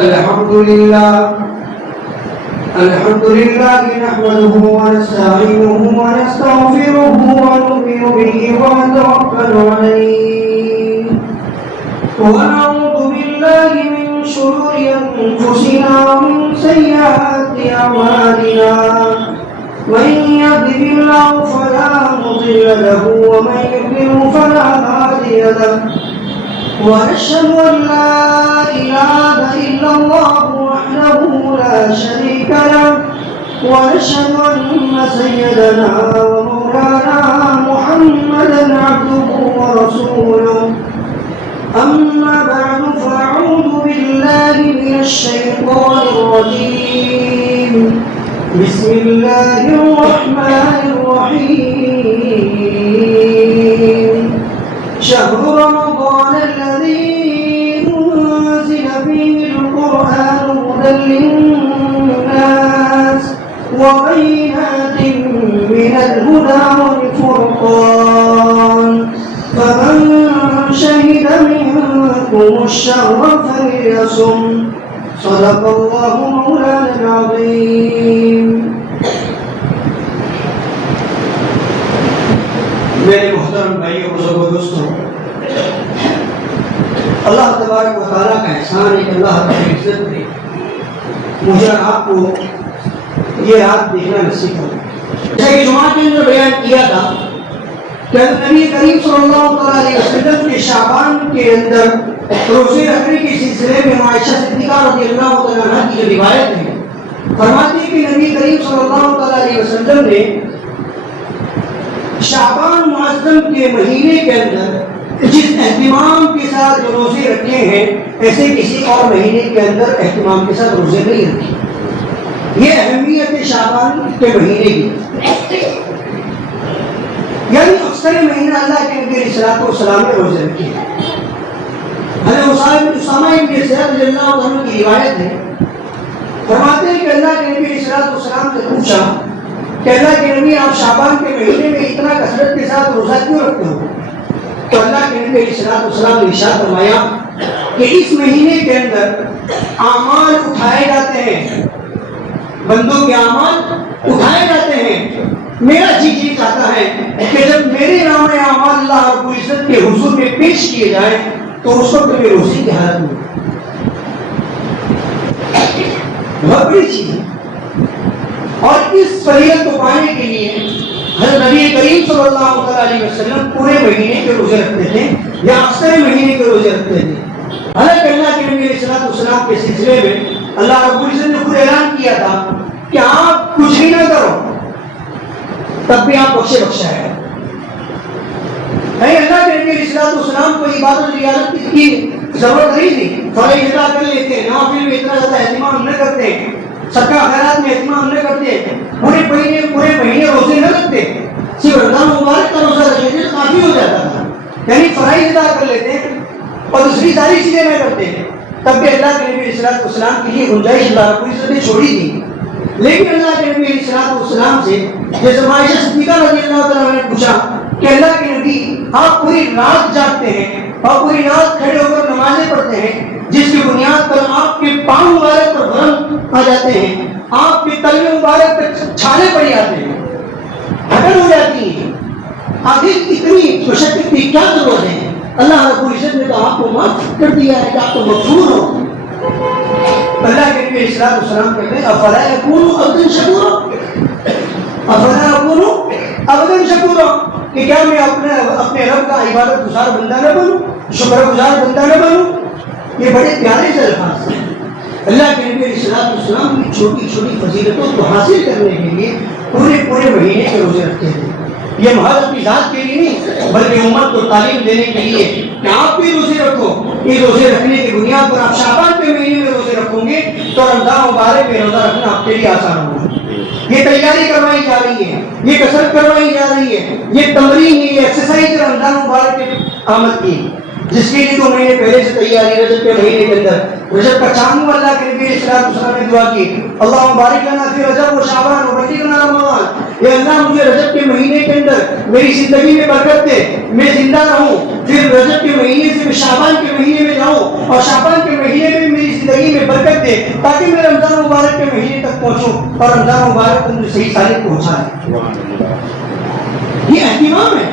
الحمد لله نحمده ونستعينه ونستغفره ونؤمن به ونتوكل عليه ونعوذ بالله من شرور أنفسنا ومن سيئات أعمالنا من يهده الله فلا مضل له ومن يضلل فلا هادي له ونشهد أن لا إله إلا الله وحده لا شريك له ونشهد أن سيدنا ومولانا محمدا عبده ورسوله أما بعد فأعوذ بالله من الشيطان الرجيم بسم الله الرحمن الرحيم شهر رمضان الذي أنزل فيه القرآن هدى للناس وبينات من الهدى والفرقان فمن شهد منكم الشهر فليصم صدق الله مولانا العظيم. میرے محترم بھائیوں بزرگوں دوستوں، اللہ تبارک و تعالیٰ کا احسان ہے کہ اللہ رب العزت نے مجھے اور آپ کو یہ رات دیکھنا نصیب ہو. جیسا کہ جمعہ کے اندر بیان کیا تھا کہ نبی کریم صلی اللہ علیہ وسلم کے شعبان کے اندر روزے رکھنے کے سلسلے میں عائشہ صدیقہ رضی اللہ عنہا کی جو روایت ہے، فرماتی ہے کہ نبی کریم صلی اللہ علیہ وسلم نے شعبان معظم کے مہینے کے اندر جس اہتمام کے ساتھ جو روزے رکھے ہیں ایسے کسی اور مہینے کے اندر اہتمام کے ساتھ روزے نہیں رکھے. یہ اہمیت شعبان کے مہینے کی، یعنی اکثر مہینہ اللہ کے نبی علیہ السلام نے روزے رکھے ہیں. حضرت اسامہ بن زید رضی اللہ عنہ کی روایت ہے، فرماتے ہیں کہ اللہ کے نبی علیہ السلام سے پوچھا کہ اللہ کے نبی آپ شعبان کے مہینے میں اتنا کثرت کے ساتھ روزہ کیوں رکھتے ہو؟ تو اللہ کے نبی علیہ السلام نے ارشاد فرمایا کہ اس مہینے کے اندر اعمال اٹھائے جاتے ہیں، بندوں کے اعمال اٹھائے جاتے ہیں. میرا جی چاہتا ہے کہ جب میرے نام اعمال اللہ رب العزت کے حضور میں پیش کیے جائیں تو اس وقت میں روزے کی حالت میں بہت بڑی چیز ہے. اور اس فضیلت کو پانے کے لیے حضرت نبی کریم صلی اللہ علیہ وسلم پورے مہینے کے روزے رکھتے تھے یا اکثر مہینے کے روزے رکھتے تھے. حضرت اللہ کے نبی علیہ السلام کے سلسلے میں اللہ رب العزت نے خود اعلان کیا تھا کہ آپ کچھ بھی نہ کرو تب بھی آپ بخشا ہے. نہیں، اللہ کے نبی علیہ السلام کو عبادت ریاضت کی ضرورت نہیں تھی. فرائض ادا کر لیتے، نوافل میں اتنا زیادہ اہتمام نہ کرتے، صدقہ خیرات میں اہتمام نہ کرتے، پورے مہینے روزے نہ رکھتے، صرف رمضان مبارک کا روزہ رکھ لیتے تو کافی ہو جاتا تھا. یعنی فرائض ادا کر لیتے اور دوسری ساری چیزیں نہ کرتے، تب بھی اللہ کے نبی علیہ السلام کے لیے گنجائش اللہ رب العزت نے چھوڑی تھی. لیکن اللہ کے نبی علیہ السلام سے جیسے عائشہ صدیقہ رضی اللہ عنہا نے پوچھا کہ اللہ کے نبی آپ پوری رات جاگتے ہیں اور پوری رات کھڑے ہو کر نمازیں پڑھتے ہیں جس کی بنیاد پر آپ کے پاؤں مبارک پر بھرم آ جاتے ہیں، آپ کے تلوے مبارک پر چھالے پڑ جاتے ہیں، ہڈن ہو جاتی ہیں، آخر اتنی مشقت کی کیا ضرورت ہے؟ اللہ رب العزت نے تو آپ کو معاف کر دیا ہے کہ آپ تو مغفور ہو. اللہ کے نبی علیہ السلام کہتے ہیں افلا یکون عبدا شکورا، افلا یکون عبدا شکورا، کہ کیا میں اپنے رب کا عبادت گزار بندہ نہ بنوں، شکر گزار بندہ نہ بنوں؟ یہ بڑے پیارے سے الفاظ ہیں. اللہ کے نبی علیہ السلام کی چھوٹی چھوٹی فضیلتوں کو حاصل کرنے کے لیے پورے مہینے کے روزے رکھتے ہیں. یہ محض اپنی ذات کے لیے نہیں بلکہ امت کو تعلیم دینے کے لیے کہ آپ بھی روزے رکھو. یہ روزے رکھنے کی بنیاد پر آپ شعبان کے مہینے میں روزے رکھوں گے تو رمضان مبارک میں روزہ رکھنا آپ کے لیے آسان ہوگا. یہ تیاری کروائی جا رہی ہے، یہ کسرت کروائی جا رہی ہے، یہ تمرین ہے، یہ ایکسرسائز رمضان مبارک کے آمد کی، جس کے لیے 2 مہینے پہلے سے تیاری. رجب کے مہینے کے اندر رجب کا چاند اللہ کے نبی علیہ السلام نے دعا کی اللہم بارک لنا فی رجب و شعبان و بلغنا رمضان. اے اللہ مجھے رجب کے مہینے کے اندر میری زندگی میں برکت دے، میں زندہ رہوں، پھر رجب کے مہینے سے میں شعبان کے مہینے میں جاؤں اور شعبان کے مہینے میں میری زندگی میں برکت رکھ دے تاکہ میں رمضان مبارک کے مہینے تک پہنچوں اور رمضان مبارک کو مجھے صحیح سالم پہنچائے. یہ اہتمام ہے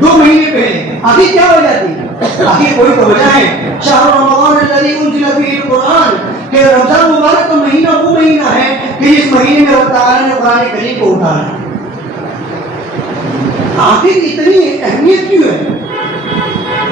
2 مہینے پہلے. آخر کیا وجہ تھی؟ آخر کوئی تو وجہ ہے. شہر رمضان الذی انزل فیہ القرآن, کہ رمضان مبارک کا مہینہ وہ مہینہ ہے کہ اس مہینے میں اللہ تعالیٰ نے قرآن کریم کو اتارا. آخر اتنی اہمیت کیوں ہے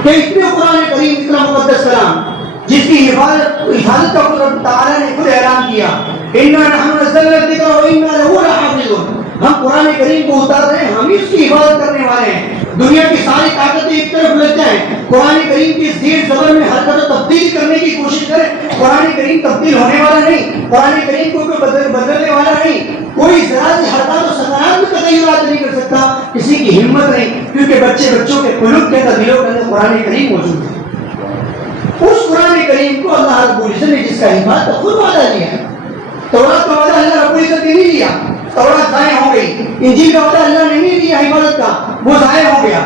کہ اتنے قرآن کریم اتنا مقدس کلام جس کی حفاظت کا اللہ تعالیٰ نے خود اعلان کیا, اِنَّا نَحْنُ نَزَّلْنَا الذِّكْرَ وَإِنَّا لَهُ لَحَافِظُونَ, ہم قرآن کریم کو اتار رہے ہیں, ہم ہی اس کی حفاظت کرنے والے ہیں. دنیا کی ساری طاقتیں ایک طرف لگ جائیں, قرآن کریم کی زیر زبر میں حرکت و تبدیل کرنے کی کوشش کریں, قرآن کریم تبدیل ہونے والا نہیں, قرآن کریم کو کوئی بدلنے والا نہیں, کوئی ذرا سی حرکات و سکنات میں تغیرات نہیں کر سکتا, کسی کی ہمت نہیں, کیونکہ بچوں کے قلوب کے اندر دلوں کے اندر قرآن کریم موجود ہے. اس قرآن کریم کو اللہ رب العزت نے جس کا حفاظت خود وعدہ دیا, تورات کا وعدہ اللہ رب العزت نے نہیں دیا, تورات ضائع ہو گئی. انجیل کا وعدہ اللہ نے نہیں دیا حفاظت کا, وہ ضائع ہو گیا.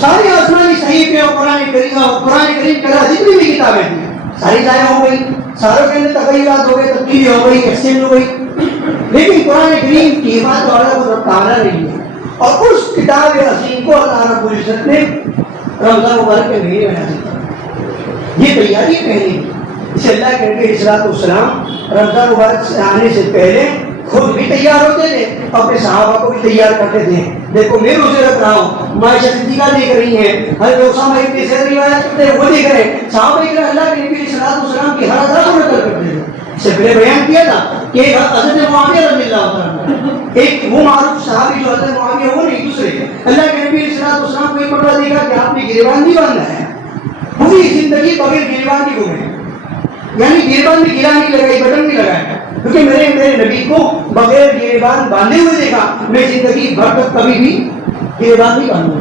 ساری آسمانی صحیفے اور قرآن کریم کے علاوہ جتنی بھی کتابیں تھیں ساری ضائع ہو گئی, ساروں کے اندر تغیرات ہو گئی, تبدیلی ہو گئی, ایکسچینج ہو گئی, لیکن قرآن کریم کی حفاظت والا کو رب تعالیٰ نے دیا. اور اس کتاب عظیم کو اللہ رب العزت نے رمضان مبارک کے مہینے میں نازل کیا. یہ تیاری پہلی اسے اللہ کے نبی علیہ الصلوۃ والسلام رمضان مبارک سے آنے سے پہلے خود بھی تیار ہوتے تھے, اپنے صحابہ کو بھی تیار کرتے تھے. دیکھو میں روزے رکھ رہا ہوں, عائشہ صدیقہ دیکھ رہی ہیں, حضرت اسامہ ابن زید روایت کرتے ہیں وہ دیکھ رہے ہیں. صحابہ کرام اللہ کے نبی علیہ الصلوۃ والسلام کی ہر ادا کو نقل کرتے تھے. اس سے پہلے بیان کیا تھا کہ ایک حضرت معاویہ رضی اللہ عنہ, ایک وہ معروف صحابی جو حضرت معاویہ وہ نہیں دوسرے, اللہ کے نبی علیہ الصلوۃ والسلام کو ایک مرتبہ دیکھا کہ آپ نے گریبان نہیں باندھا ہے, پوری زندگی بغیر گریبان کی گھومے, یعنی گریبان میں گرا نہیں لگائی, بٹن نہیں لگایا, کیونکہ میرے نبی کو بغیر گریبان باندھے ہوئے دیکھا, میں زندگی بھر تک کبھی بھی گریبان نہیں باندھوں.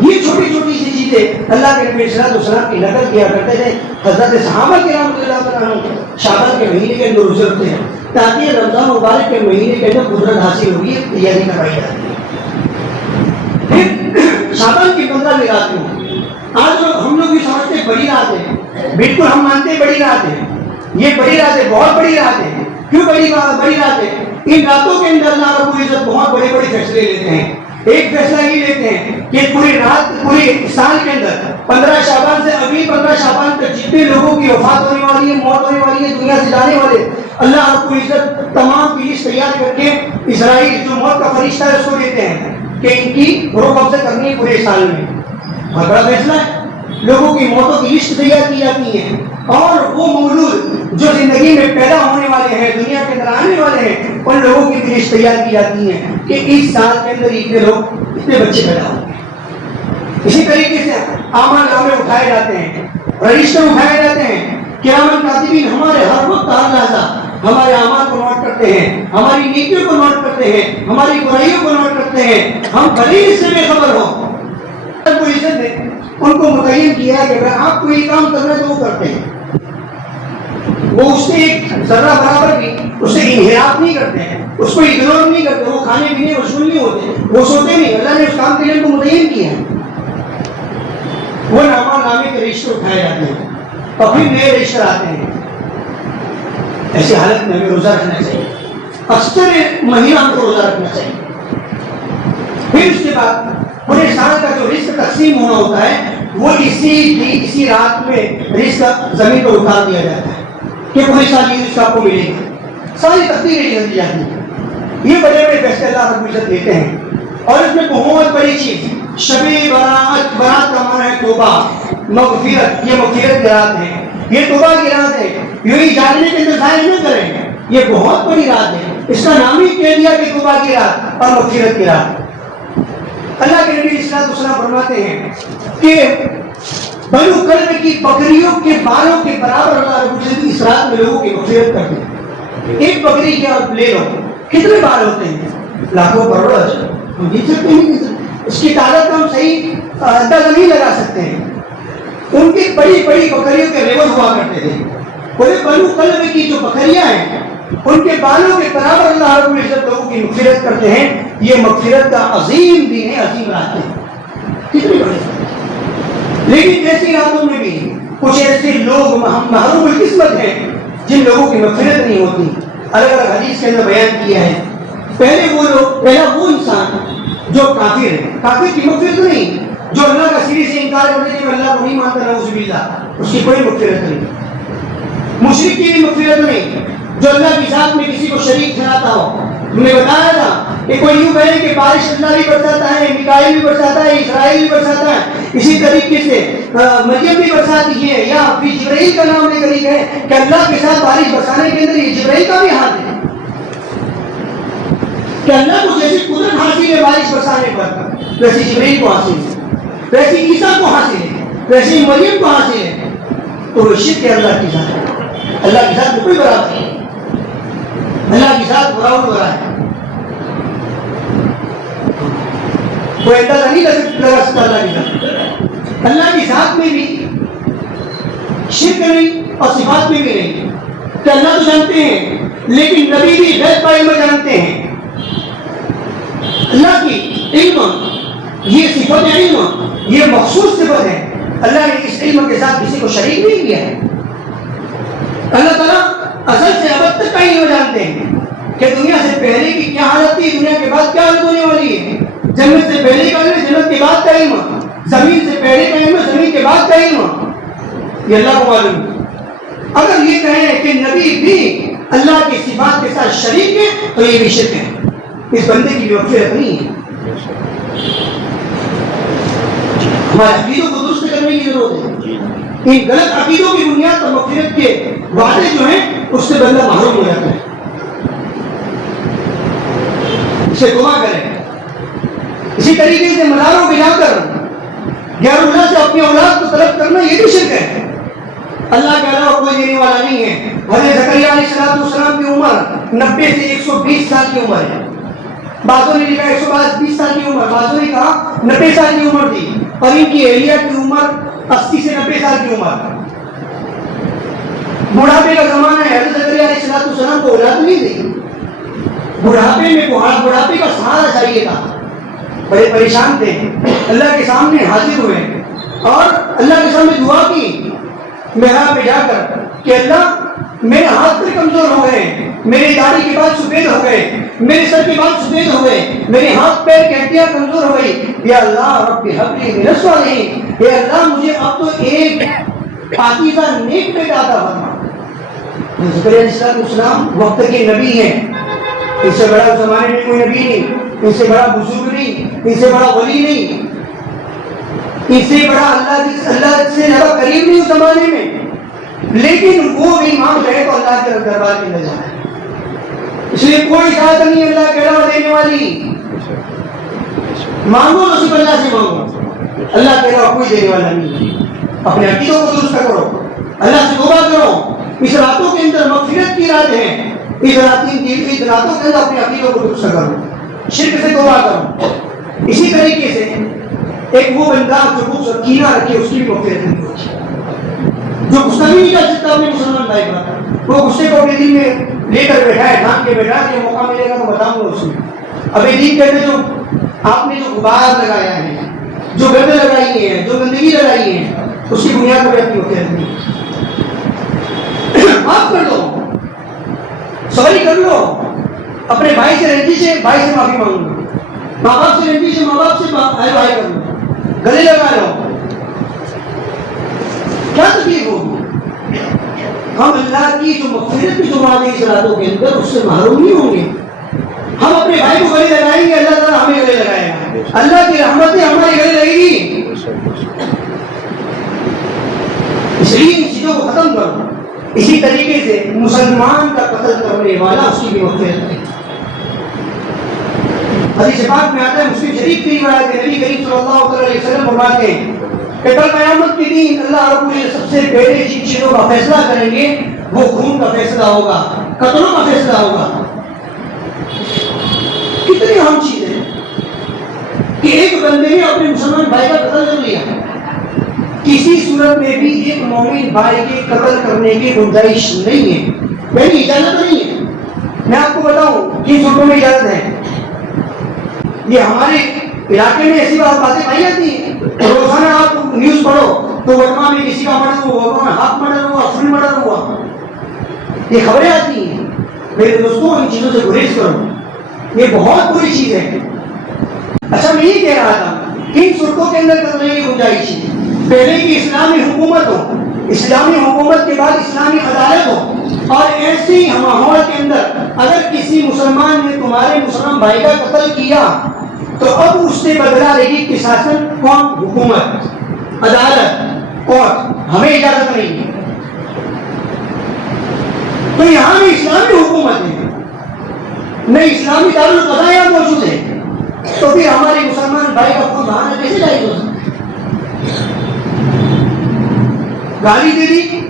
یہ چھوٹی چھوٹی سی چیزیں اللہ کے نبی صلی اللہ علیہ وسلم کی نقل کیا کرتے تھے. حضرت صحابہ کرام رضی اللہ تعالیٰ عنہ شعبان کے مہینے کے اندر روزے رکھتے ہیں تاکہ رمضان مبارک کے مہینے کے اندر قدرت حاصل ہوگی, تیاری کروائی جاتی ہے. پھر شعبان کی 15 رات میں آج ہم لوگ بھی سمجھتے بڑی رات ہے, بالکل ہم مانتے بڑی رات ہے, یہ بڑی رات ہے, بہت بڑی رات ہے. کیوں بڑی رات ہے؟ ان راتوں کے اندر اللہ رب العزت بہت بڑے بڑے فیصلے لیتے ہیں. ایک فیصلہ یہ لیتے ہیں کہ پوری رات پورے سال کے اندر 15 شعبان سے اگلی 15 شعبان تک جتنے لوگوں کی وفات ہونے والی ہے, موت ہونے والی ہے, دنیا سے جانے والے, اللہ رب العزت تمام کی لسٹ تیار کر کے اسرائیل جو موت کا فرشتہ ہے اس کو دیتے ہیں کہ ان کی روح قبض کرنی ہے پورے سال میں. بہت بڑا فیصلہ ہے. لوگوں کی موتوں کی لسٹ تیار کی جاتی ہے, اور وہ مولود جو زندگی میں پیدا ہونے والے ہیں, دنیا کے اندر آنے والے ہیں, ان لوگوں کی لسٹ تیار کی جاتی ہے کہ اس سال کے اندر اتنے لوگ, اتنے بچے پیدا ہوں گے. اسی طریقے سے اعمال نامے اٹھائے جاتے ہیں, رجسٹر اٹھائے جاتے ہیں. کرام کاتبین ہمارے ہر وقت ہر لحظہ ہمارے اعمال کو نوٹ کرتے ہیں, ہماری نیکیوں کو نوٹ کرتے ہیں, ہماری برائیوں کو نوٹ کرتے ہیں, ہم بھلے اس سے بے خبر ہوں. نے ان کو متعین کیا ہے کہ اگر آپ کو یہ کام کرنا ہے تو وہ کرتے ہیں, وہ اس سے ایک ذرہ برابر بھی اس سے انحراف نہیں کرتے ہیں, اس کو اگنور نہیں کرتے, وہ کھانے پینے مشغول نہیں ہوتے, وہ سوتے نہیں. اللہ نے اس کام کے لیے ان کو متعین کیا ہے. وہ نامے کے رجسٹر اٹھائے جاتے ہیں اور پھر نئے رجسٹر آتے ہیں. ایسی حالت میں ہمیں روزہ رکھنا چاہیے, اکثر مہینہ ہم کو روزہ رکھنا چاہیے. پھر اس کے بعد پورے سال کا جو رزق تقسیم ہونا ہوتا ہے وہ اسی رات میں رزق زمین کو اتار دیا جاتا ہے کہ پورے سال یہ رزق آپ کو ملے گا. ساری تقدیریں لکھ دی جاتی ہیں. یہ بڑے بڑے فیصلے اللہ رب العزت دیتے ہیں. اور اس میں بہت بڑی چیز شب برات کا معنی ہے توبہ, مغفرت. یہ مغفرت کی رات ہے, یہ توبہ کی رات ہے. یوں ہی جاگنے کے اندر ظاہر نہ کریں, یہ بہت بڑی رات ہے. اس کا نام ہی کہہ دیا کہ توبہ کی رات اور مغفرت کی رات. اللہ کے نبی صلی اللہ علیہ وسلم فرماتے ہیں کہ بنو کلب کی بکریوں کے بالوں کے برابر اللہ رب العزت اس رات میں لوگوں کی مغفرت کر دیں. ایک بکری کی آپ لے لو, کتنے بال ہوتے ہیں؟ لاکھوں کروڑوں. ہم جیت سکتے ہیں, اس کی تعداد ہم صحیح اندازہ نہیں لگا سکتے ہیں. ان کی بڑی بڑی بکریوں کے ریوڑ ہوا کرتے تھے. پورے بنو کلب کی جو بکریاں ہیں ان کے بالوں کے برابر اللہ رب العزت لوگوں کی مغفرت کرتے ہیں. یہ مغفرت کا عظیم دین ہے, عظیم رات ہے. کتنی بڑی. لیکن ایسی راتوں میں بھی کچھ ایسے لوگ محروم القسمت ہیں جن لوگوں کی مغفرت نہیں ہوتی. الگ الگ حدیث کے اندر بیان کیا ہے. پہلا وہ انسان جو کافر ہے، کافر کی مغفرت نہیں، جو اللہ کا سری سے انکار کرنے کے اللہ کو نہیں مانتا، نعوذ باللہ، اس کی کوئی مغفرت نہیں. مشرک کی بھی مغفرت نہیں، جو اللہ کی ذات میں کسی کو شریک ٹھہراتا ہو. ہم نے بتایا تھا کہ کوئی یوں کہے کہ بارش اللہ بھی برساتا ہے، میکائیل بھی برساتا ہے، اسرائیل بھی برساتا ہے، اسی طریقے سے مریم بھی برساتی ہے، یا پھر جبرائیل کا نام لے کر یہ کہے کہ اللہ کے ساتھ بارش برسانے کے اندر یہ جبرائیل کا بھی ہاتھ ہے، کہ اللہ کو جیسی قدرت حاصل ہے بارش برسانے پر ویسی جبرائیل کو حاصل ہے، ویسی عیسیٰ کو حاصل ہے، ویسی مریم کو حاصل ہے. تو وہ شرک ہے اللہ کی ذات. اللہ کی ذات میں کوئی برابر نہیں. اللہ کی ذات برابر برا ہے. کوئی اندازہ نہیں لگا سکتا اللہ کی ذات. اللہ کی ذات میں بھی شرک نہیں اور صفات میں بھی نہیں. کہ اللہ تو جانتے ہیں لیکن نبی بھی غیب کا علم جانتے ہیں. اللہ کی علم یہ صفت علم یہ مخصوص صفت ہے. اللہ نے اس علم کے ساتھ کسی کو شریک نہیں کیا ہے. اللہ تعالیٰ ازل سے ابد تک کا علم جانتے ہیں کہ دنیا سے پہلے کی کیا حالت تھی، دنیا کے بعد کیا حالت ہونے والی ہے. جنت سے پہلے کا علم، جنت کے بعد کا علم. زمین سے پہلے کا علم، زمین کے بعد کا علم. یہ اللہ کو معلوم ہے. اگر یہ کہیں کہ نبی بھی اللہ کی صفات کے ساتھ شریک ہے تو یہ بھی شرک ہے. اس بندے کی بھی مغفرت نہیں ہے. ہمارے عقیدوں کو درست کرنے کی ضرورت ہے. ان غلط عقیدوں کی بنیاد پر مغفرت کے وعدے جو ہیں اس سے بندہ محروم ہو جاتا ہے. اسے دعا کریں. اسی طریقے سے مزاروں پہ جا کر غیر اللہ سے اپنی اولاد کو طلب کرنا یہ بھی شرک ہے. اللہ کے علاوہ کوئی دینے والا نہیں ہے. حضرت زکریا علیہ السلام کی عمر 90 سے 120 سال کی عمر ہے. بعضوں نے لکھا 120 سال کی عمر، بعضوں نے کہا 90 سال کی عمر تھی. اور ان کی اہلیہ کی عمر 80 سے 90 سال کی عمر. بڑھاپے کا زمانہ ہے. حضرت زکریا علیہ السلام کو اولاد نہیں دی. بڑھاپے میں بڑھاپے کا سہارا چاہیے تھا. بڑے پریشان تھے. اللہ کے سامنے حاضر ہوئے اور اللہ کے سامنے دعا کی محراب پہ جا کر کہ اللہ میرے ہاتھ پہ کمزور ہو گئے، میری داڑھی کے بعد سفید ہو گئے، میرے سر کے بعد سفید ہو گئے، میرے ہاتھ پیر کی ہڈیاں کمزور ہو گئی. یا اللہ رب حب لی من الصالحین، اے اللہ مجھے اب تو ایک پاکیزہ نیک بیٹا عطا فرما. زکریا علیہ السلام وقت کے نبی ہیں. اس سے بڑا زمانے میں کوئی نبی نہیں، اس سے بڑا بزرگ نہیں، اس سے بڑا ولی نہیں، اس سے بڑا اللہ سے زیادہ قریب نہیں اس زمانے میں. لیکن وہ بھی مانگ رہے تو اللہ کے دربار کے اندر جانا ہے. اس لیے کوئی ذات نہیں اللہ کے علاوہ دینے والی. مانگو تو صرف اللہ سے مانگو. اللہ کے علاوہ کوئی دینے والا نہیں. اپنے عقیدوں کو درست کرو، اللہ سے توبہ کرو. اس راتوں کے اندر مغفرت کی رات ہے. اس راتوں کے اندر اپنے عقیدوں کو درست کرو، شرک سے توبہ کرو. اسی طریقے سے ایک وہ بندہ جو بغض اور کینہ رکھے اس کی بھی مغفرت نہیں ہوتی. جو غصہ نہیں کر سکتا اپنے مسلمان بھائی پر، وہ غصے کو اپنے دل میں لے کر بیٹھا ہے، ڈھانپ کے بیٹھا ہے. موقع ملے گا تو بتاؤں گا اس میں. اب یہ دین کہتے جو آپ نے جو غبار لگایا ہے، جو گندے لگائی ہیں، جو گندگی لگائی ہے، اس کی بنیاد پر اپنی مغفرت نہیں. معاف کر دو، سوری کر لو. اپنے بھائی سے رنجش ہے، بھائی سے معافی مانگ لو. ماں باپ سے رنجش ہے، ماں باپ سے بھائی کر لو. گلے لگا لو. کیا تکلیف ہوگی؟ ہم اللہ کی جو مغفرت کی جو وعدے اس راتوں کے اندر اس سے محروم نہیں ہوں گے. ہم اپنے بھائی کو گلے لگائیں گے، اللہ تعالیٰ ہمیں گلے لگائے گا. اللہ کی رحمتیں ہماری گلے لگے گی. اس لیے ان چیزوں کو ختم کرو. اسی طریقے سے مسلمان کا قتل کرنے والا اس کی بھی مغفرت ہے. حدیث پاک میں آتا ہے، مسلم شریف کی روایت ہے، نبی کریم صلی اللہ علیہ وسلم فرماتے ہیں کہ کل قیامت کے دن اللہ رب العزت سب سے پہلے جن چیزوں کا فیصلہ کریں گے وہ خون کا فیصلہ ہوگا، قتلوں کا فیصلہ ہوگا. کتنی اہم چیز ہے کہ ایک بندے نے اپنے مسلمان بھائی کا قتل کر لیا. کسی صورت میں بھی ایک مومن بھائی کے قتل کرنے کی گنجائش نہیں ہے، پہلی اجازت نہیں ہے. میں آپ کو بتاؤں کن صورتوں میں اجازت ہے. یہ ہمارے علاقے میں ایسی باتیں پائی جاتی ہیں. روزانہ آپ نیوز پڑھو تو وٹوا میں کسی کا مرڈر ہوا، وہاں ہاف مرڈر ہوا، فل مرڈر ہوا، یہ خبریں آتی ہیں. میرے دوستوں ان چیزوں سے گریز کرو، یہ بہت بری چیز ہے. اچھا میں یہ کہہ رہا تھا کہ ان صورتوں کے اندر کرنے کی گنجائش ہے پہلے کی اسلامی حکومت ہو، اسلامی حکومت کے بعد اسلامی عدالت ہو، اور ایسے ہی ماحول کے اندر اگر کسی مسلمان نے تمہارے مسلمان بھائی کا قتل کیا تو اب اس سے بدلہ لے گی قصاصاً کون؟ حکومت، عدالت، کورٹ. ہمیں اجازت نہیں ہے. تو یہاں بھی اسلامی حکومت ہے، نہ اسلامی دارالقضاء یہاں موجود ہے، تو پھر ہمارے مسلمان بھائی کا خود بہانا کیسے جائز ہو سکتا ہے؟ گالی دے دی،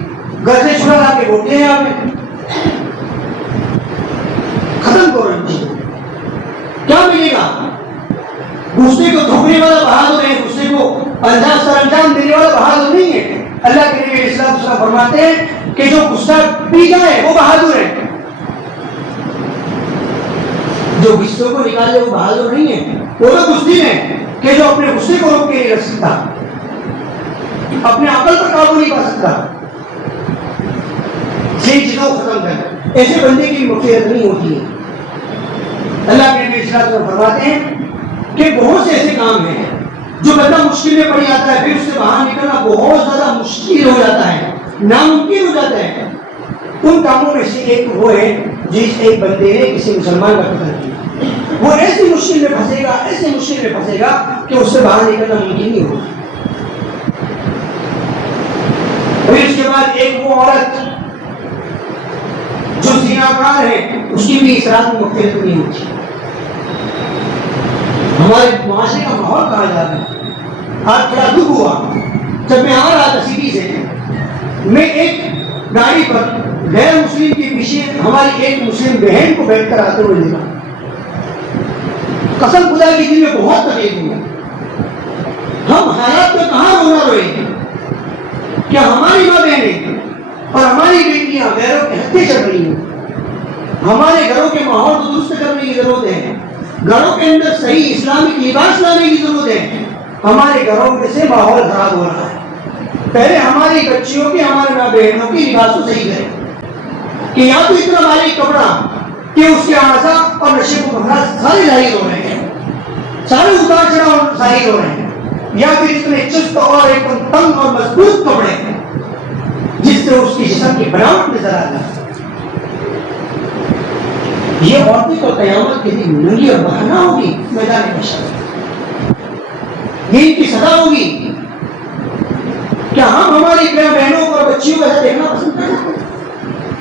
گھر سے چھڑا لا کے بوٹے ہیں آپ نے. ختم کرو ان چیزوں. کیا ملے گا؟ غصے کو تھوکنے والا بہادر ہے، غصے کو انجام سر انجام دینے والا بہادر نہیں ہے. اللہ کے نبی اسلام صلی اللہ علیہ وسلم فرماتے ہیں کہ جو غصہ پی جائے وہ بہادر ہے، جو غصے کو نکالے وہ بہادر نہیں ہے. وہ لوگ غصے ہیں کہ جو اپنے غصے کو روک کے نہیں رکھ سکتا، اپنے عقل پر قابو نہیں پا سکتا. صحیح چیزوں کو ختم کر، ایسے بندے کی مغفرت نہیں ہوتی ہے. اللہ کے نبی صلی اللہ علیہ وسلم فرماتے ہیں کہ بہت سے ایسے کام ہیں جو بندہ مشکل میں پڑ جاتا ہے، پھر اس سے باہر نکلنا بہت زیادہ مشکل ہو جاتا ہے، ناممکن ہو جاتا ہے. ان کاموں میں سے ایک وہ ہے جس ایک بندے نے کسی مسلمان کا قتل کیا. وہ ایسی مشکل میں پھنسے گا، ایسے مشکل میں پھنسے گا کہ اس سے باہر نکلنا ممکن نہیں ہوگا. پھر اس کے بعد ایک وہ عورت جو زناکار ہے، اس کی بھی اس رات میں مغفرت نہیں ہوتی. ہمارے معاشرے کا ماحول کہا جاتا ہے. آج بڑا دکھ ہوا جب میں آ رہا تھا سٹی سے، میں ایک گاڑی پر غیر مسلم کے پیچھے ہماری ایک مسلم بہن کو بیٹھ کر آتے ہوئے دیکھا. قسم خدا کی دل میں بہت تکلیف ہوئی. ہم حالات میں کہاں رونا روئے کہ ہماری ماں بہنیں اور ہماری بیٹیاں غیروں کے ہتھے چڑھ رہی ہیں. ہمارے گھروں کے ماحول کو درست کرنے کی ضرورت ہے، گھروں کے اندر صحیح اسلامک لباس لانے کی ضرورت ہے. ہمارے گھروں میں سے ماحول خراب ہو رہا ہے. پہلے ہماری بچیوں کی، ہمارے ماں بہنوں کی لباس کو صحیح کریں کہ یا تو اتنا باریک کپڑا کہ اس کے اعضاء اور نشے کو کپڑا سارے ظاہر ہو رہے ہیں، سارے اتار چڑھاؤ ظاہر ہو رہے ہیں، یا پھر اتنے چست اور ایک تنگ اور مضبوط کپڑے جس سے اس کی جسم کی بناوٹ نظر آ جائے. یہ عورتیں تو قیامت کے دن ننگی اور بہانا ہوگی میدان محشر میں. یہ ان کی سزا ہوگی. کیا ہم ہماری بہنوں کو اور بچیوں کو ایسا دیکھنا پسند کر سکتے ہیں؟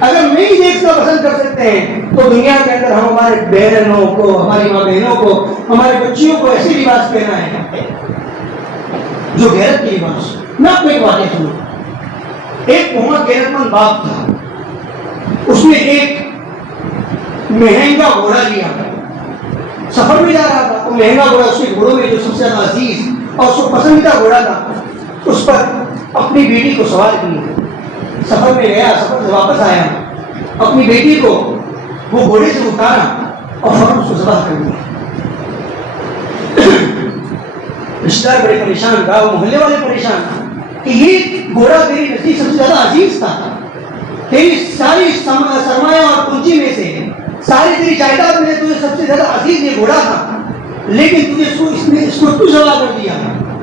اگر نہیں دیکھنا پسند کر سکتے ہیں تو دنیا کے اندر ہم ہمارے بہنوں کو، ہماری ماں بہنوں کو، ہمارے بچیوں کو ایسے لباس پہنا ہے جو غیرت کی لباس. میں آپ کو ایک واقعہ سنوں. ایک بہت غیرت مند باپ تھا، اس نے ایک مہنگا گھوڑا لیا، سفر میں جا رہا تھا. وہ مہنگا گھوڑا اس کے گھوڑوں میں جو سب سے زیادہ عزیز اور اس کو پسندیدہ گھوڑا تھا، اس پر اپنی بیٹی کو سوار کیا. سفر میں گیا، سفر سے واپس آیا، اپنی بیٹی کو وہ گھوڑے سے اتارا اور فوراً اس کو ذبح کر دیا. رشتہ دار بڑے پریشان، گاؤں محلے والے پریشان کہ یہ گھوڑا تیری نزدیک سب سے زیادہ عزیز تھا، تیری ساری سرمایہ اور پونجی میں سے، ساری تیری جائیداد میں تجھے سب سے زیادہ عزیز یہ گھوڑا تھا، لیکن تجھے اس کو تو ذبح کر دیا.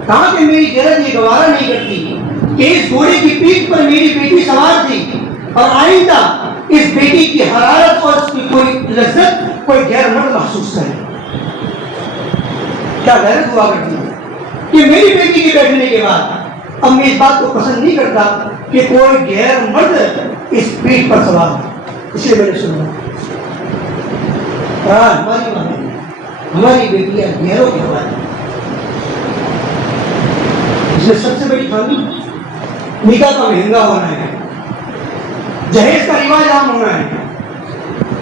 کہا کہ میری غیرت یہ گوارا نہیں کرتی کہ اس گھوڑے کی پیٹھ پر میری بیٹی سوار تھی اور آئندہ اس بیٹی کی حرارت اور اس کی کوئی لذت کوئی غیر مرد محسوس کرے. کیا غیرت ہوا کرتی ہے کہ میری بیٹی کے بیٹھنے کے بعد اب میں اس بات کو پسند نہیں کرتا کہ کوئی غیر مرد اس پیٹھ پر سوار ہو. اس لیے میں نے سنا ہماری بیٹیاں غیروں کے حوالے. اس میں سب سے بڑی خامی نکاح کا مہنگا ہونا ہے، جہیز کا رواج عام ہونا ہے.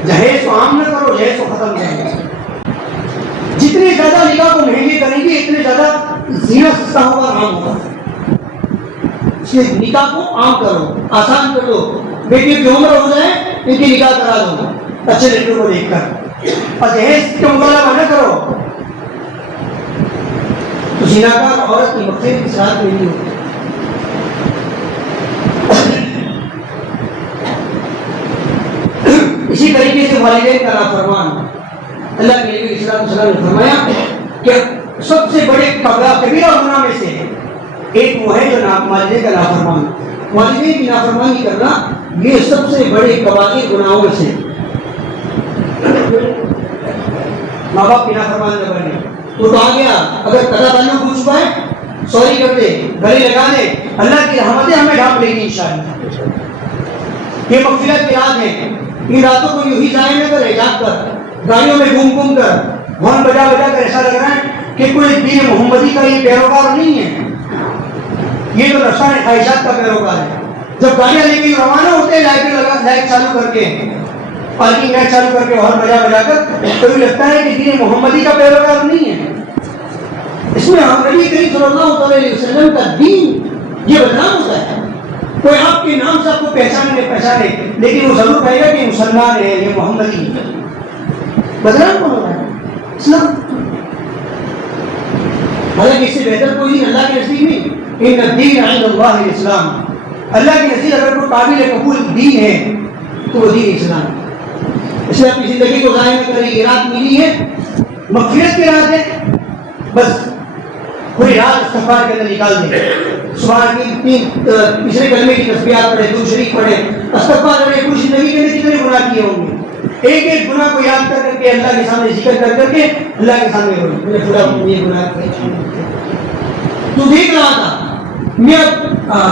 جہیز کو عام نہ کرو، جہیز کو ختم کرو. جتنے زیادہ نکاح کو مہنگے کریں گے اتنے زیادہ زینا سستا ہوگا، عام ہوگا. اس لیے نکاح کو عام کرو، آسان کر دو. بیٹی کی عمر ہو جائے ان کی نکاح کرا دو اچھے لڑکوں کو دیکھ کر، اور جہیز کا مطالبہ نہ کرو. تو زناکار عورت کی مغفرت اس رات میں نہیں ہوتی. والدین کا نافرمان. اللہ کے نبی صلی اللہ علیہ وسلم نے فرمایا کہ سب سے بڑے کبیرہ گناہ میں سے ایک وہ ہے جو والدین کا نافرمان. والدین کی نافرمانی کرنا یہ سب سے بڑے کبائر گناہوں میں سے. ماں باپ کی نافرمانی نہ کرنے تو آ گیا. اگر قضا تعلق ہو چکا ہے سوری کر دے, گلے لگا دے, اللہ کی رحمتیں ہمیں ڈھانپ لیں گی انشاءاللہ. یہ مغفرت کی رات ہے. ان راتوں کو یوں ہی ضائع نہ کرے. جاگ کر گاڑیوں میں گھوم کر ہارن بجا کر ایسا لگ رہا ہے کہ کوئی دین محمدی کا یہ پیروکار نہیں ہے, یہ تو رفتار خواہشات کا پیروکار ہے. جب گاڑیاں لے کے روانہ ہوتے ہیں لائٹ چالو کر کے, پارکنگ لائٹ چالو کر کے ہارن بجا کر, تو یہ لگتا ہے کہ دین محمدی کا پیروکار نہیں ہے. اس میں نبی کریم صلی اللہ علیہ وسلم کا دین یہ بدنام ہوتا ہے. کوئی آپ کے نام سے آپ کو پہچانے لیکن وہ ضرور کہے گا کہ مسلمان ہے, یہ محمدی ہے. بدنام کون ہوتا ہے؟ اسلام. حالانکہ اس سے بہتر کوئی دین اللہ کے نزدیک نہیں. ان الدین عند اللہ الاسلام. اللہ کے نزدیک اگر کوئی قابل قبول دین ہے تو وہ دین اسلام. اس لیے اپنی زندگی کو ضائع نہ کریں. یہ رات ملی ہے, مغفرت کی رات ہے, بس پوری رات استغفار کے اندر نکال دیں. سبحان کی تیسرے کلمے کی تسبیحات پڑھے, درود شریف پڑھے, استغفار کرے. پوری زندگی کے اندر کتنے گناہ کیے ہوں گے. ایک ایک گناہ کو یاد کر کے اللہ کے سامنے ذکر کر کے اللہ کے سامنے بولے میں نے خدا یہ گناہ کیا. تو دیکھ رہا تھا میں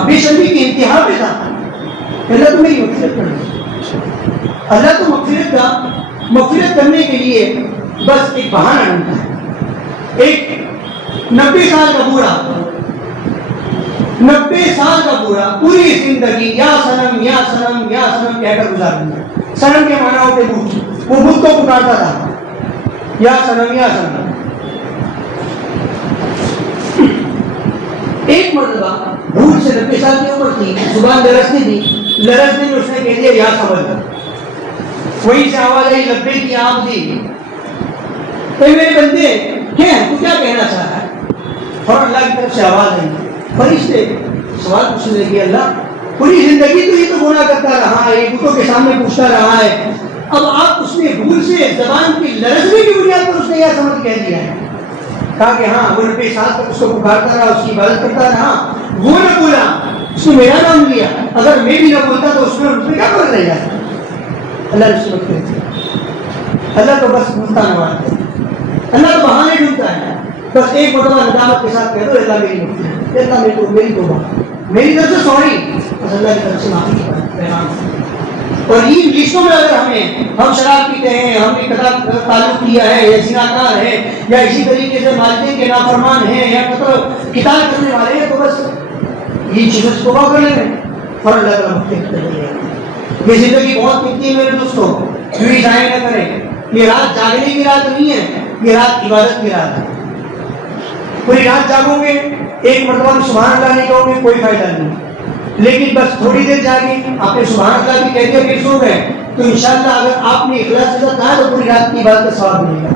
بے شرمی کی انتہا پہ تھا. اللہ تو میری مغفرت کرے. اللہ تو مغفرت کرنے کے لیے بس ایک بہانہ ڈھونڈتا ہے. ایک 90 سال کا بوڑھا پوری زندگی یا سنم یا سنم یا سنم کہہ کر گزار دیا. سنم کے معنی ہوتے بت, وہ بت کو پکارتا تھا یا سنم یا سنم. ایک مرتبہ بھول سے 90 سال کی عمر تھی, زبان لرزتی تھی. لرزنے میں اس نے کہہ دیا یا سمجھ. وہیں سے آواز آئی لبے کی آپ دی. اے میرے بندے تو کیا کہنا چاہ رہا ہے؟ اور اللہ کی طرف سے آواز آئی. فرشتے سوال پوچھنے لگے, اللہ پوری زندگی تو یہ تو گناہ کرتا رہا ہے, بتوں کے سامنے پوچھتا رہا ہے, اب آپ اس نے بھول سے زبان کی لرزنے کی بنیاد پر اس نے یہ سمجھ کہہ دیا ہے. کہا کہ ہاں وہ 90 سال تک اس کو پکارتا رہا, اس کی عبادت کرتا رہا, وہ نہ بولا, اس نے میرا نام لیا. اگر میں بھی نہ بولتا تو اس میں کیا کر رہے جاتا. اللہ رسول کرتے, اللہ تو بس ملتا نوازتا ہے, اللہ تو بہانے ڈھونڈتا ہے. بس ایک مرتبہ ندامت کے ساتھ کہہ دو اللہ میری مغفرت, اللہ میری توبہ, میری طرف سے سوری, بس اللہ کی طرف سے معافی کا پیغام. اور ان رشتوں میں اگر ہم شراب پیتے ہیں, ہم نے قطع تعلق کیا ہے, یا زناکار ہے, یا اسی طریقے سے والدین کے نافرمان ہیں, یا قتال کرنے والے ہیں, تو بس یہ چیزوں سے توبہ کر لیں اور اللہ تعالیٰ مغفرت کر دے گا. یہ زندگی بہت قیمتی ہے میرے دوستوں, یوں ضائع نہ کریں. یہ رات جاگنے کی رات نہیں ہے, یہ رات عبادت کی رات ہے. پوری رات جاگو گے, ایک مرتبہ سبحان اللہ نہیں کہو گے, کوئی فائدہ نہیں. لیکن بس تھوڑی دیر جاگیں, آپ نے سبحان اللہ بھی کہہ دیا پھر سو گئے, تو انشاءاللہ اگر آپ نے اخلاص کے ساتھ کہا تو پوری رات کی عبادت کا ثواب ملے گا.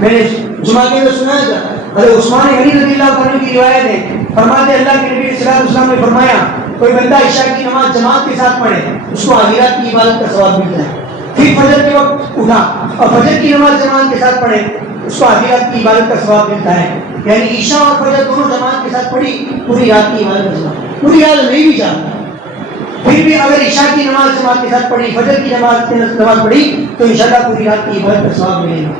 میں نے جمعہ کے اندر سنایا تھا, حضرت عثمان غنی رضی اللہ عنہ کی روایت ہے, فرماتے اللہ کے نبی صلی اللہ علیہ وسلم نے فرمایا کوئی بندہ عشاء کی نماز جماعت کے ساتھ پڑھے اس کو آدھی رات کی عبادت کا ثواب ملتا ہے. پھر فجر کے وقت اٹھا اور فجر کی نماز جماعت کے ساتھ پڑھے اس کو آدھی رات کی عبادت کا ثواب ملتا ہے. یعنی عشاء اور فجر دونوں جماعت کے ساتھ پڑھی, پوری رات کی عبادت کا ثواب. پوری رات نہیں بھی جانتا, پھر بھی اگر عشاء کی نماز جماعت کے ساتھ پڑھی, فجر کی نماز پڑھی, تو انشاءاللہ پوری رات کی عبادت کا ثواب ملے گا.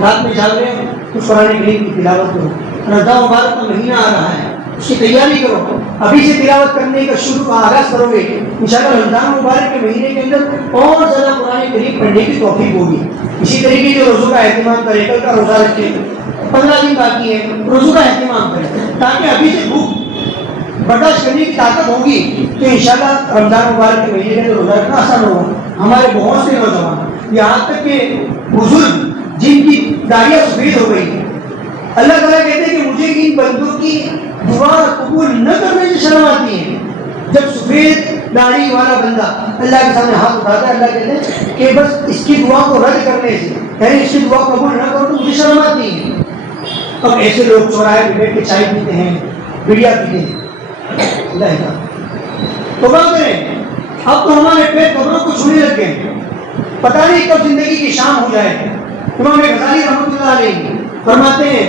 رات میں جاگ رہے ہو تو قرآن کریم کی تلاوت کرو. رمضان مبارک کا مہینہ آ رہا ہے, اس کی تیاری کرو. ابھی سے تلاوت کرنے کا شروع کا آغاز کرو گے, انشاءاللہ رمضان مبارک کے مہینے کے اندر اور زیادہ قرآن کریم پڑھنے کی توفیق ہوگی. اسی طریقے سے روزوں کا اہتمام کرے, کل کا روزہ رکھے, 15 دن باقی ہے, روزوں کا اہتمام کریں تاکہ ابھی سے بھوک برداشت کرنے کی طاقت ہوگی تو انشاءاللہ رمضان مبارک کے مہینے میں روزہ رکھنا آسان ہوگا. ہمارے بہت سے نوجوان یہاں تک کہ بزرگ جن کی داڑیاں سفید ہو گئی, اللہ تعالیٰ کہتے ہیں کہ مجھے ان بندوں کی دعا قبول نہ کرنے سے شرم آتی ہے. جب سفید داڑھی والا بندہ اللہ کے سامنے ہاتھ اٹھاتا ہے, اللہ کہتے ہیں کہ بس اس کی دعا کو رد کرنے سے, یعنی اس کی دعا قبول نہ کرو تو مجھے شرم آتی ہے. اب ایسے لوگ چوراہے پہ بیٹھ کے چائے پیتے ہیں, بیڑیا پیتے ہیں. تو بات کریں, اب تو ہمارے پیٹ قبروں کو چھونے لگ گئے. پتہ نہیں کب زندگی کی شام ہو جائے. امام غزالی رحمۃ اللہ علیہ فرماتے ہیں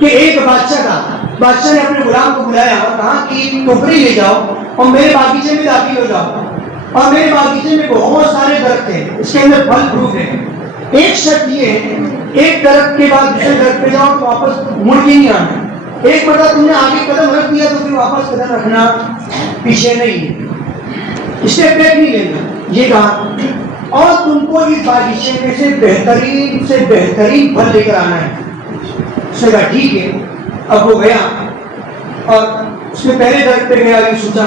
کہ ایک بادشاہ نے اپنے غلام کو بلایا اور کہا کہ ٹوکری لے جاؤ اور میرے باغیچے میں داخل ہو جاؤ. اور میرے باغیچے میں بہت سارے درخت ہیں, اس کے اندر پھل فروٹ ہے. ایک شرط یہ ہے, ایک درخت کے بعد دوسرے درخت پہ جاؤ تو واپس مڑ کے نہیں آنا. ایک مرتبہ تم نے آگے قدم رکھ دیا تو پھر واپس قدم رکھنا پیچھے نہیں, اسٹیپ بیک نہیں لینا. یہ کہا اور تم کو اس باغیچے میں سے بہترین پھل لے کر آنا ہے. اس نے کہا ٹھیک ہے. اب وہ گیا اور اس نے پہلے درخت پہ گیا, یہ سوچا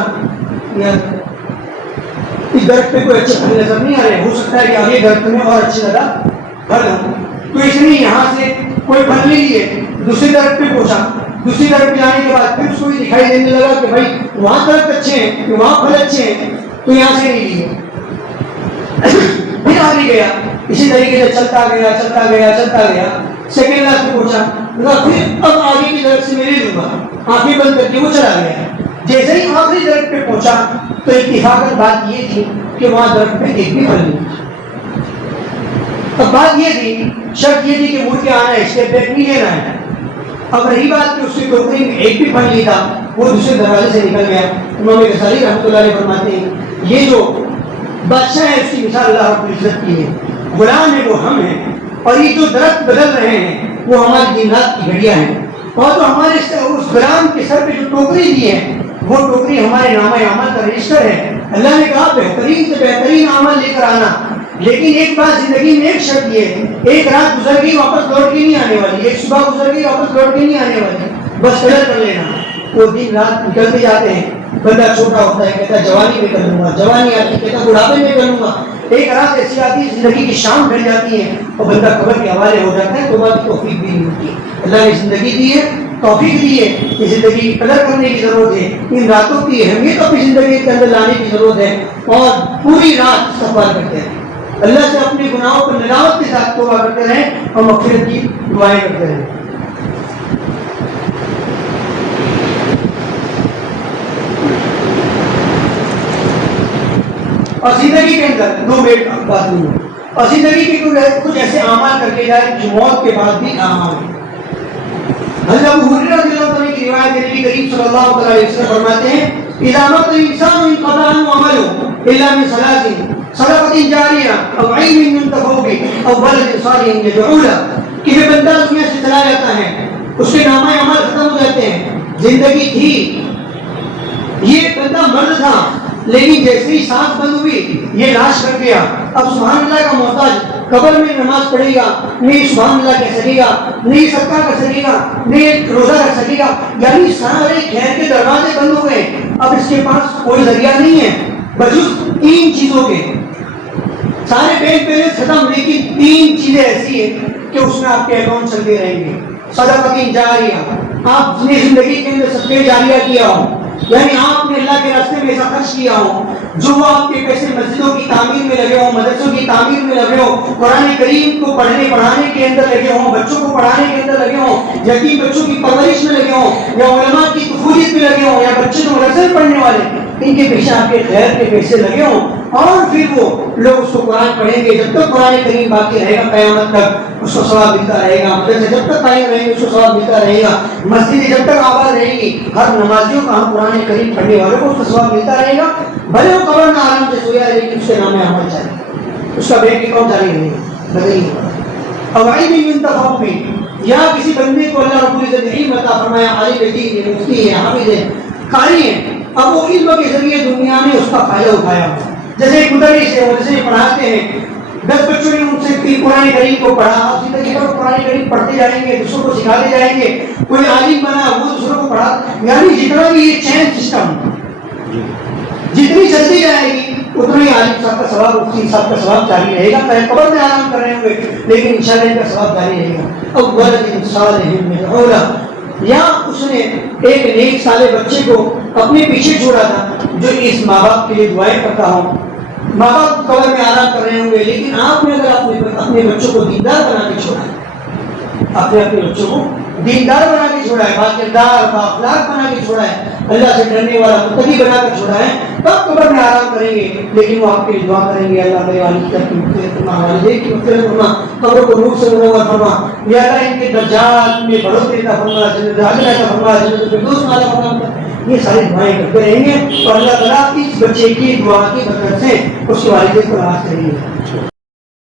اس درخت پہ کوئی اچھے پھل نظر نہیں آ رہے, ہو سکتا ہے کہ آگے درخت میں اور اچھے زیادہ پھل ہوں. تو اس نے یہاں سے کوئی پھل نہیں لیے, دوسرے درخت پہ پہنچا. دوسری طرف پہ جانے کے بعد پھر اس کو بھی دکھائی دینے لگا کہ بھائی وہاں درخت اچھے ہیں, وہاں پھل اچھے ہیں, تو یہاں سے نہیں لیے. پھر آگے گیا, اسی طریقے سے چلتا گیا. سیکنڈ کلاس پہ پہنچا, پھر اب آگے کی طرف سے میں لے لوں گا. آنکھیں بند کر کے وہ چلا گیا. جیسے ہی آخری درخت پہ پہنچا تو اتفاقاً بات یہ تھی کہ وہاں درخت پہ ایک بھی پھل نہیں. اب بات یہ تھی, شرط یہ تھی کہ مڑ کے آنا ہے, اسٹیپ بیک نہیں لینا ہے. اب رہی بات کہ اس کی ٹوکری میں ایک بھی پھل نہیں تھا, وہ دوسرے دروازے سے نکل گیا. امام غزالی رحمۃ اللہ علیہ فرماتے ہیں یہ جو بادشاہ ہے اس کی مثال اللہ رب العزت کی ہے, غلام ہے وہ ہم ہیں, اور یہ جو درخت بدل رہے ہیں وہ ہماری دن رات کی گھڑیاں ہیں. اور جو ہمارے اس غلام کے سر پہ جو ٹوکری دی ہے وہ ٹوکری ہمارے نامہ اعمال کا رجسٹر ہے. اللہ نے کہا بہترین سے بہترین عمل لے کر آنا, لیکن ایک بات زندگی میں ایک شرط یہ ہے, ایک رات گزر گئی واپس لوٹ کے نہیں آنے والی, ایک صبح گزر گئی واپس لوٹ کے نہیں آنے والی, بس قدر کر لینا. وہ دن رات نکلتے جاتے ہیں, بندہ چھوٹا ہوتا ہے کہتا جوانی میں کر لوں گا, جوانی آتی کہتا بڑھاپے میں کر لوں گا. ایک رات ایسی آتی ہے زندگی کی شام ڈھل جاتی ہے اور بندہ قبر کے حوالے ہو جاتا ہے. توبہ کی توفیق بھی نہیں ملتی. اللہ نے زندگی دی ہے, توفیق دی ہے کہ زندگی کی قدر کرنے کی ضرورت ہے. ان راتوں کی اہمیت اپنی زندگی کے اندر لانے کی ضرورت ہے, اور پوری رات استغفار کرتے ہیں, اللہ سے اپنے گناہوں پر ندامت کے ساتھ توبہ کرتے رہیں اور مغفرت کی دعائیں کرتے رہیں. اور زندگی کے اندر دو بیٹ بات نہیں ہے, اور زندگی کے کچھ ایسے اعمال کر کے جائے جو موت کے بعد بھی اعمال ہیں. حضرت ابو ہریرہ رضی اللہ عنہ کی روایت ہے, نبی کریم صلی اللہ علیہ وسلم فرماتے ہیں اذا مات الانسان انقطع عنه عمله الا من ثلاث صدقۃ جاریہ او علم ينتفع به او ولد صالح يدعو له. کہ جب بندہ دنیا سے چلا جاتا ہے اس کے نامہ اعمال ختم ہو جاتے ہیں. زندگی تھی, یہ بندہ مرد تھا, لیکن جیسے ہی سانس بند ہوئی یہ لاش کر گیا. اب سبحان اللہ کا محتاج قبر میں نماز پڑھے گا نہیں, سبحان اللہ کہہ سکے گا نہیں, صدقہ کر سکے گا نہیں, روزہ رکھ سکے گا. یعنی سارے خیر کے دروازے بند ہو گئے. اب اس کے پاس کوئی ذریعہ نہیں ہے بجز تین چیزوں کے. سارے بینک بیلنس ختم, لیکن تین چیزیں ایسی ہیں کہ اس میں آپ کے اکاؤنٹ چلتے رہیں گے. صدقۃ جاریہ, آپ نے زندگی کے اندر صدقہ جاریہ کیا ہو, یعنی آپ نے اللہ کے راستے میں ایسا خرچ کیا ہو جو وہ آپ کے پیسے مسجدوں کی تعمیر میں لگے ہوں, مدرسوں کی تعمیر میں لگے ہوں, قرآن کریم کو پڑھانے کے اندر لگے ہوں, بچوں کو پڑھانے کے اندر لگے ہوں, یتیم بچوں کی پرورش میں لگے ہوں, یا علماء کی طفولیت میں لگے ہوں, یا بچے جو مدرسے پڑھنے والے ان کے پیچھے آپ کے خیر کے پیسے لگے ہوں. اور پھر وہ لوگ اس کو قرآن پڑھیں گے, جب تک قرآن کریم باقی رہے گا قیامت تک اس کو ثواب ملتا رہے گا. مدرسے جب تک قائم رہیں گے اس کو ثواب ملتا رہے گا. مسجد جب تک آباد رہے گی ہر نمازیوں کا, ہم قرآن کریم پڑھنے والوں کو اس کا ثواب ملتا رہے گا. بھلے وہ قبر میں آرام سے سویا رہے, لیکن اس کے نام عمل چاہیے, اس کا بینک اکاؤنٹ جاری رہے گا, بدل نہیں ہوگا. اب علم ينتفع به, یا کسی بندے کو اللہ رب العزت نے علم عطا فرمایا, عالم دین ہے, مفتی ہے, حافظ ہے, قاری ہے, اب وہ علم کے ذریعے دنیا میں اس کا فائدہ اٹھایا. جیسے ایک مدرس ہے, وہ جیسے پڑھاتے ہیں, 10 بچوں نے ان سے قرآن کریم کو پڑھا, آپ زندگی بھر قرآن کریم پڑھتے جائیں گے, دوسروں کو سکھاتے جائیں گے. کوئی عالم بنا, وہ دوسروں کو پڑھا, یعنی جتنا بھی یہ چین سسٹم جتنی چلتی جائے گی اتنا ہی عالم صاحب کا ثواب, مفتی صاحب کا ثواب جاری رہے گا. پہلے قبر میں آرام کر رہے ہوں گے, لیکن انشاءاللہ ان کا ثواب جاری رہے گا. اب ولد صالح يدعو له, یا اس نے ایک نیک صالح بچے کو اپنے پیچھے چھوڑا تھا جو اس ماں باپ کے لیے دعائیں کرتا ہوں. ماں باپ قبر میں آرام کر رہے ہوں گے, لیکن آپ نے اگر اپنے بچوں کو دیندار بنا کے چھوڑا, اپنے اپنے بچوں کو دیندار بنا کے چھوڑا ہے، باکردار بااخلاق بنا کے چھوڑا ہے، اللہ سے ڈرنے والا متقی بنا کر چھوڑا ہے، تب قبر میں آرام کریں گے، لیکن وہ آپ کے لیے دعا کریں گے اللہ میرے والد کی مغفرت فرما، والدین کی مغفرت فرما، قبر کو نور سے منور فرما، یا اللہ ان کے درجات میں بڑھوتری عطا فرما، جنت عالیہ عطا فرما، جنت الفردوس میں اعلیٰ مقام پر، یہ ساری دعائیں کرتے رہیں گے اور اللہ تعالیٰ اس بچے کی دعا کی برکت سے اس کے والدین کو راحت کریں گے۔